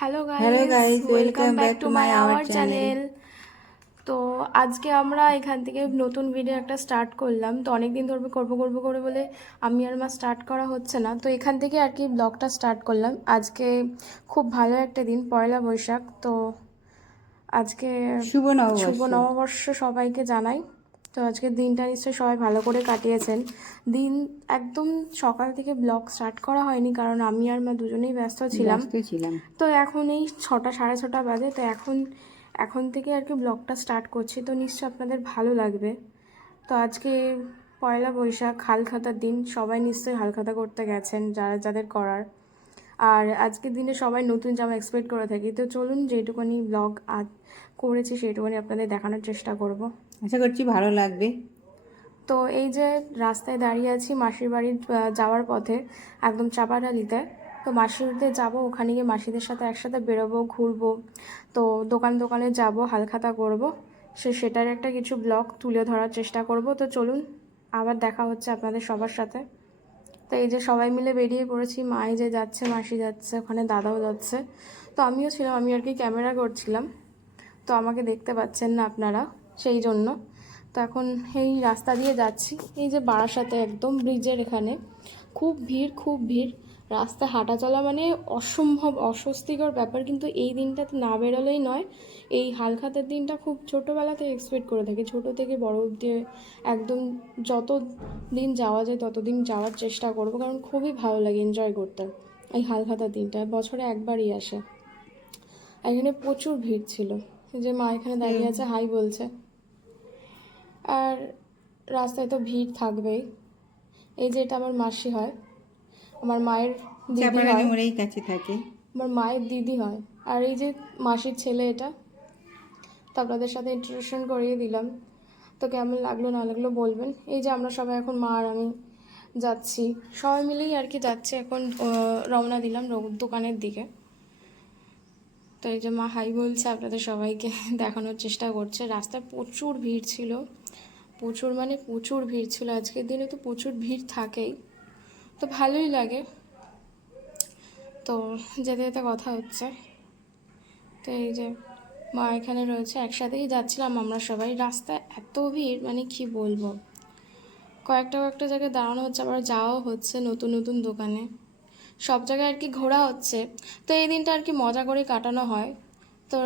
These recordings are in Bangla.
Hello hello guys, guys, welcome welcome back back to to my my our our channel. Channel. তো আজকে আমরা এখান থেকে নতুন ভিডিও একটা স্টার্ট করলাম। তো অনেক দিন ধরে করবো করে বলে আমি আর মা স্টার্ট করা হচ্ছে না। তো এখান থেকে আর কি ব্লগটা স্টার্ট করলাম। আজকে খুব ভালো একটা দিন, পয়লা বৈশাখ। তো আজকে শুভ শুভ নববর্ষ। নববর্ষ সবাইকে জানাই। তো আজকের দিনটা নিশ্চয়ই সবাই ভালো করে কাটিয়েছেন। দিন একদম সকাল থেকে ব্লগ স্টার্ট করা হয়নি, কারণ আমি আর মা দুজনেই ব্যস্ত ছিলাম। ব্যস্ত ছিলাম। তো এখন এই 6টা সাড়ে 6টা বাজে। তো এখন থেকে আর কি ব্লগটা স্টার্ট করছি। তো নিশ্চয়ই আপনাদের ভালো লাগবে। তো আজকে পয়লা বৈশাখ, হালখাতার দিন। সবাই নিশ্চয়ই হালখাতা করতে গেছেন, যাদের করার। আর আজকের দিনে সবাই নতুন জামা এক্সপেক্ট করে থাকি। তো চলুন, যেটুকুনি ব্লগ আজ করেছি সেইটুকুনি আপনাদের দেখানোর চেষ্টা করব। আশা করছি ভালো লাগবে। তো এই যে রাস্তায় দাঁড়িয়ে আছি মাসির বাড়ি যাওয়ার পথে, একদম চাপাডালিতে। তো মাসির বাড়িতে যাবো, ওখানে গিয়ে মাসিদের সাথে একসাথে বেরোবো, ঘুরবো। তো দোকানে যাব, হালখাতা করব। সেটার একটা কিছু ব্লগ তুলে ধরার চেষ্টা করব। তো চলুন, আবার দেখা হচ্ছে আপনাদের সবার সাথে। তো এই যে সবাই মিলে বেরিয়ে পড়েছি। মাই যে যাচ্ছে, মাসি যাচ্ছে, ওখানে দাদাও যাচ্ছে। তো আমিও ছিলাম, আমি আর কি ক্যামেরা করছিলাম। তো আমাকে দেখতে পাচ্ছেন না আপনারা, সেই জন্য। তো এখন এই রাস্তা দিয়ে যাচ্ছি, এই যে বারাসাতে একদম ব্রিজের এখানে খুব ভিড়, খুব ভিড়। রাস্তায় হাঁটা চলা মানে অসম্ভব অস্বস্তিকর ব্যাপার। কিন্তু এই দিনটাতে না বেরোলেই নয়। এই হালখাতার দিনটা খুব ছোটোবেলা থেকে এক্সপেক্ট করে থাকি, ছোটো থেকে বড় অবধি। একদম যত দিন যাওয়া যায় ততদিন যাওয়ার চেষ্টা করব, কারণ খুবই ভালো লাগে এনজয় করতে। এই হালখাতার দিনটা বছরে একবারই আসে। এখানে প্রচুর ভিড় ছিল। এই যে মা এখানে দাঁড়িয়ে আছে, হাই বলছে। আর রাস্তায় তো ভিড় থাকবেই। এই যে এটা আমার মাসি হয়, আমার মায়ের দিদি চাপাড়ালি হয়, মোড়েই কাছে থাকে। আমার মায়ের দিদি হয়। আর এই যে মাসির ছেলে এটা। তো আপনাদের সাথে ইন্ট্রোডাকশন করিয়ে দিলাম। তো কেমন লাগলো না লাগলো বলবেন। এই যে আমরা সবাই এখন, মা আর আমি যাচ্ছি, সবাই মিলেই আর কি যাচ্ছি এখন। রওনা দিলাম দোকানের দিকে। তো এই যে মা হাই বলছে, আপনাদের সবাইকে দেখানোর চেষ্টা করছে। রাস্তায় প্রচুর ভিড় ছিল, প্রচুর মানে প্রচুর ভিড় ছিল। আজকের দিনে তো প্রচুর ভিড় থাকেই, তো ভালোই লাগে। তো যেতে যেতে কথা হচ্ছে। তো এই যে মা এখানে রয়েছে, একসাথেই যাচ্ছিলাম আমরা সবাই। রাস্তায় এত ভিড় মানে কি বলবো। কয়েকটা জায়গায় দাঁড়ানো হচ্ছে, আবার যাওয়াও হচ্ছে নতুন নতুন দোকানে। সব জায়গায় আর কি ঘোরা হচ্ছে। তো এই দিনটা আর কি মজা করে কাটানো হয়। তো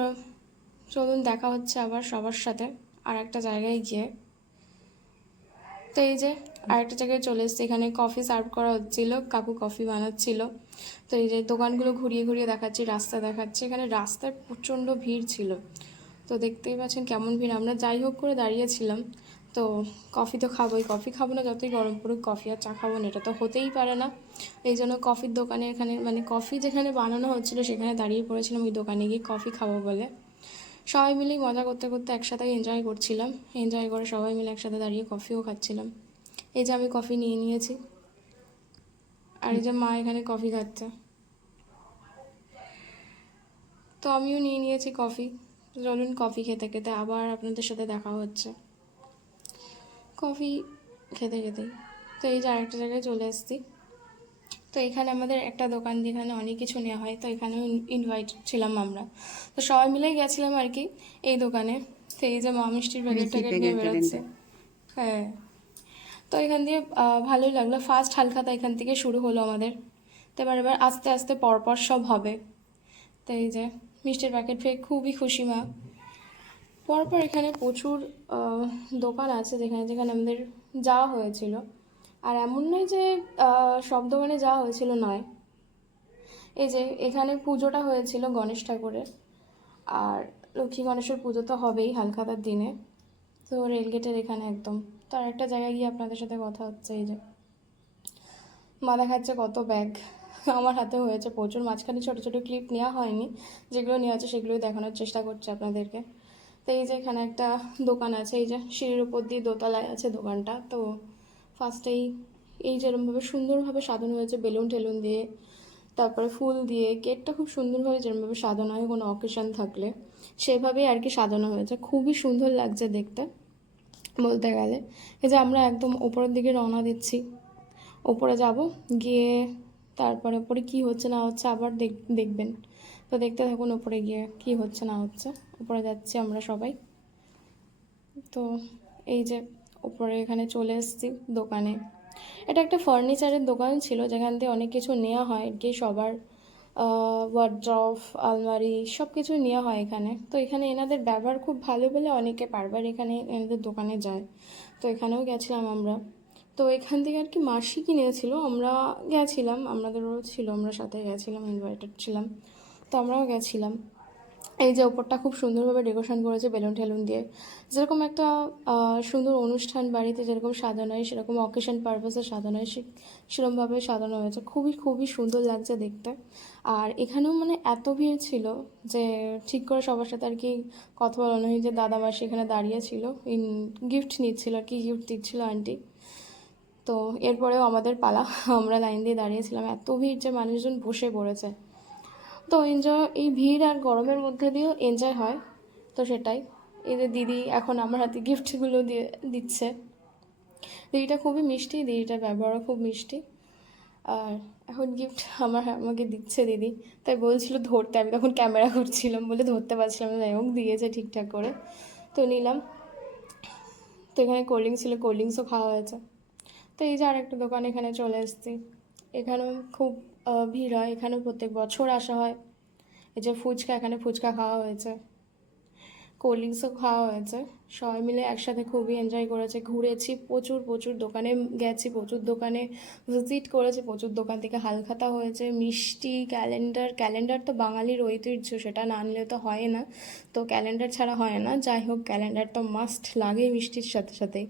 চলুন, দেখা হচ্ছে আবার সবার সাথে আর একটা জায়গায় গিয়ে। তো এই যে আরেকটা জায়গায় চলে এসেছি, এখানে কফি সার্ভ করা হচ্ছিলো, কাকু কফি বানাচ্ছিল। তো এই যে দোকানগুলো ঘুরিয়ে ঘুরিয়ে দেখাচ্ছি, রাস্তা দেখাচ্ছি। এখানে রাস্তায় প্রচণ্ড ভিড় ছিল। তো দেখতেই পাচ্ছেন কেমন ভিড়। আমরা যাই হোক করে দাঁড়িয়েছিলাম। তো কফি তো খাবোই, কফি খাবো না যতই গরম পড়ুক, কফি আর চা খাবো না, এটা তো হতেই পারে না। এই জন্য কফির দোকানে এখানে মানে কফি যেখানে বানানো হচ্ছিলো সেখানে দাঁড়িয়ে পড়েছিলাম, ওই দোকানে গিয়ে কফি খাবো বলে। সবাই মিলেই মজা করতে করতে একসাথে এনজয় করছিলাম। এনজয় করে সবাই মিলে একসাথে দাঁড়িয়ে কফিও খাচ্ছিলাম। এই যে আমি কফি নিয়ে নিয়েছি, আর এই যে মা এখানে কফি খাচ্ছে। তো আমিও নিয়ে নিয়েছি কফি। চলুন, কফি খেতে খেতে আবার আপনাদের সাথে দেখা হচ্ছে, কফি খেতে খেতেই। তো এই যে আরেকটা জায়গায় চলে এসেছি। তো এখানে আমাদের একটা দোকান, যেখানে অনেক কিছু নেওয়া হয়। তো এখানেও ইনভাইট ছিলাম আমরা। তো সবাই মিলেই গেছিলাম আর কি এই দোকানে। তো এই যে মা মিষ্টির প্যাকেট মিষ্টির ট্যাকেট নিয়ে প্যাকেট বেরোচ্ছে। হ্যাঁ। তো এখান দিয়ে ভালোই লাগলো। ফার্স্ট হালখাতা এখান থেকে শুরু হলো আমাদের। তো এবার আস্তে আস্তে পরপর সব হবে। তো এই যে মিষ্টির প্যাকেট পেয়ে খুবই খুশি মা। পরপর এখানে প্রচুর দোকান আছে যেখানে যেখানে আমাদের যাওয়া হয়েছিল। আর এমন নয় যে সব দোকানে যাওয়া হয়েছিল নয়। এই যে এখানে পুজোটা হয়েছিল গণেশ ঠাকুরের। আর লক্ষ্মী গণেশের পুজো তো হবেই হালখাতার দিনে। তো রেলগেটের এখানে একদম। তো আর একটা জায়গায় গিয়ে আপনাদের সাথে কথা হচ্ছে। এই যে মা দেখাচ্ছে কত ব্যাগ, আমার হাতে হয়েছে প্রচুর। মাঝখানে ছোটো ছোটো ক্লিপ নেওয়া হয়নি, যেগুলো নেওয়া আছে সেগুলোই দেখানোর চেষ্টা করছি আপনাদেরকে। তো এই যে এখানে একটা দোকান আছে, এই যে সিঁড়ির উপর দিয়ে দোতলায় আছে দোকানটা। তো ফার্স্টেই এই যেরমভাবে সুন্দরভাবে সাজানো হয়েছে বেলুন টেলুন দিয়ে, তারপরে ফুল দিয়ে, গেটটা খুব সুন্দরভাবে যেরমভাবে সাজানো হয় কোনো অকেশন থাকলে সেভাবেই আর কি সাজানো হয়েছে। খুবই সুন্দর লাগছে দেখতে বলতে গেলে। এই যে আমরা একদম ওপরের দিকে রওনা দিচ্ছি, ওপরে যাব, গিয়ে তারপরে ওপরে কী হচ্ছে না হচ্ছে আবার দেখবেন। তো দেখতে থাকুন ওপরে গিয়ে কী হচ্ছে না হচ্ছে। উপরে যাচ্ছি আমরা সবাই। তো এই যে উপরে এখানে চলে এসেছি দোকানে। এটা একটা ফার্নিচারের দোকান ছিল যেখান থেকে অনেক কিছু নেওয়া হয় আর কি, সবার ওয়ার্ড্রপ, আলমারি সব কিছু নেওয়া হয় এখানে। তো এখানে এনাদের ব্যবহার খুব ভালো বলে অনেকে বারবার এখানে এনাদের দোকানে যায়। তো এখানেও গেছিলাম আমরা। তো এখান থেকে আর কি মাসি কিনেছিল, আমরা গেছিলাম, আমাদেরও ছিল, আমরা সাথে গেছিলাম, ইনভাইটেড ছিলাম, তো আমরাও গেছিলাম। এই যে ওপরটা খুব সুন্দরভাবে ডেকোরেশন করেছে বেলুন টেলুন দিয়ে, যেরকম একটা সুন্দর অনুষ্ঠান বাড়িতে যেরকম সাজানো হয়, সেরকম অকেশন পারপাসে সাজানো হয়, সেরকমভাবে সাজানো হয়েছে। খুবই খুবই সুন্দর লাগছে দেখতে। আর এখানেও মানে এত ভিড় ছিল যে ঠিক করে সবার সাথে আর কি কথা বলানো হয়। যে দাদা মাসি এখানে দাঁড়িয়ে ছিল, গিফট নিচ্ছিল আর কি, গিফট দিচ্ছিল আন্টি। তো এরপরেও আমাদের পালা, আমরা লাইন দিয়ে দাঁড়িয়েছিলাম, এত ভিড় যে মানুষজন বসে পড়েছে। তো এনজয়, এই ভিড় আর গরমের মধ্যে দিয়েও এনজয় হয়। তো সেটাই। এই যে দিদি এখন আমার হাতে গিফটগুলো দিচ্ছে। দিদিটা খুবই মিষ্টি, দিদিটার ব্যবহারও খুব মিষ্টি। আর এখন গিফট আমাকে দিচ্ছে দিদি। তাই বলছিল ধরতে, আমি তখন ক্যামেরা করছিলাম বলে ধরতে পারছিলাম না, যাই হোক দিয়েছে ঠিকঠাক করে। তো নিলাম। তো এখানে কোল্ড ড্রিঙ্কস ছিল, কোল্ড ড্রিঙ্কসও খাওয়া হয়েছে। তো এই যে আরেকটা দোকান, এখানে চলে এসেছি। এখানেও খুব ভিড় হয়, এখানেও প্রত্যেক বছর আসা হয়। এই যে ফুচকা, এখানে ফুচকা খাওয়া হয়েছে, কোল্ড ড্রিঙ্কসও খাওয়া হয়েছে। সবাই মিলে একসাথে খুবই এনজয় করেছে, ঘুরেছি প্রচুর প্রচুর দোকানে গেছি, প্রচুর দোকানে ভিজিট করেছি, প্রচুর দোকান থেকে হালখাতা হয়েছে, মিষ্টি, ক্যালেন্ডার তো বাঙালির ঐতিহ্য, সেটা না আনলে তো হয় না। তো ক্যালেন্ডার ছাড়া হয় না, যাই হোক ক্যালেন্ডার তো মাস্ট লাগেই মিষ্টির সাথে সাথেই।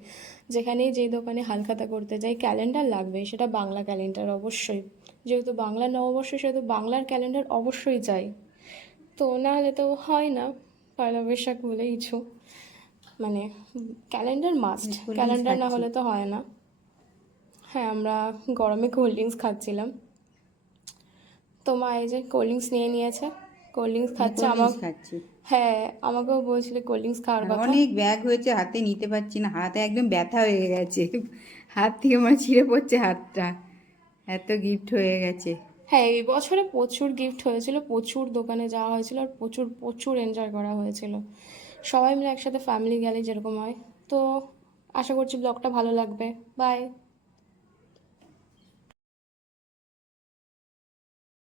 যেখানেই যেই দোকানে হালখাতা করতে যাই ক্যালেন্ডার লাগবেই, সেটা বাংলা ক্যালেন্ডার অবশ্যই। যেহেতু বাংলা নববর্ষ সেহেতু বাংলার ক্যালেন্ডার অবশ্যই চাই। তো না হলে তো হয় না, পয়লা বৈশাখ বলে কিছু, মানে calendar must, cold drinks calendar না খাচ্ছি। হলে তো হয় না। হ্যাঁ, আমরা গরমে কোল্ড ড্রিঙ্কস খাচ্ছিলাম। তো মা এই যে কোল্ড ড্রিঙ্কস নিয়ে নিয়েছে, কোল্ড ড্রিঙ্কস খাচ্ছে। কোল্ড আমার, ড্রিঙ্কস খাচ্ছি। হ্যাঁ আমাকেও বলছিল কোল্ড ড্রিঙ্কস খাওয়ার আর কথা। অনেক ব্যাগ হয়েছে, হাতে নিতে পারছি না, হাতে একদম ব্যথা হয়ে গেছে। হাত থেকে মানে ছিঁড়ে পড়ছে হাতটা, এত গিফট হয়ে গেছে। হ্যাঁ, এই বছরে প্রচুর গিফট হয়েছিল, প্রচুর দোকানে যাওয়া হয়েছিল, আর প্রচুর প্রচুর এনজয় করা হয়েছিল সবাই মিলে একসাথে, ফ্যামিলি গেলে যেরকম হয়। তো আশা করছি ব্লগটা ভালো লাগবে। বাই।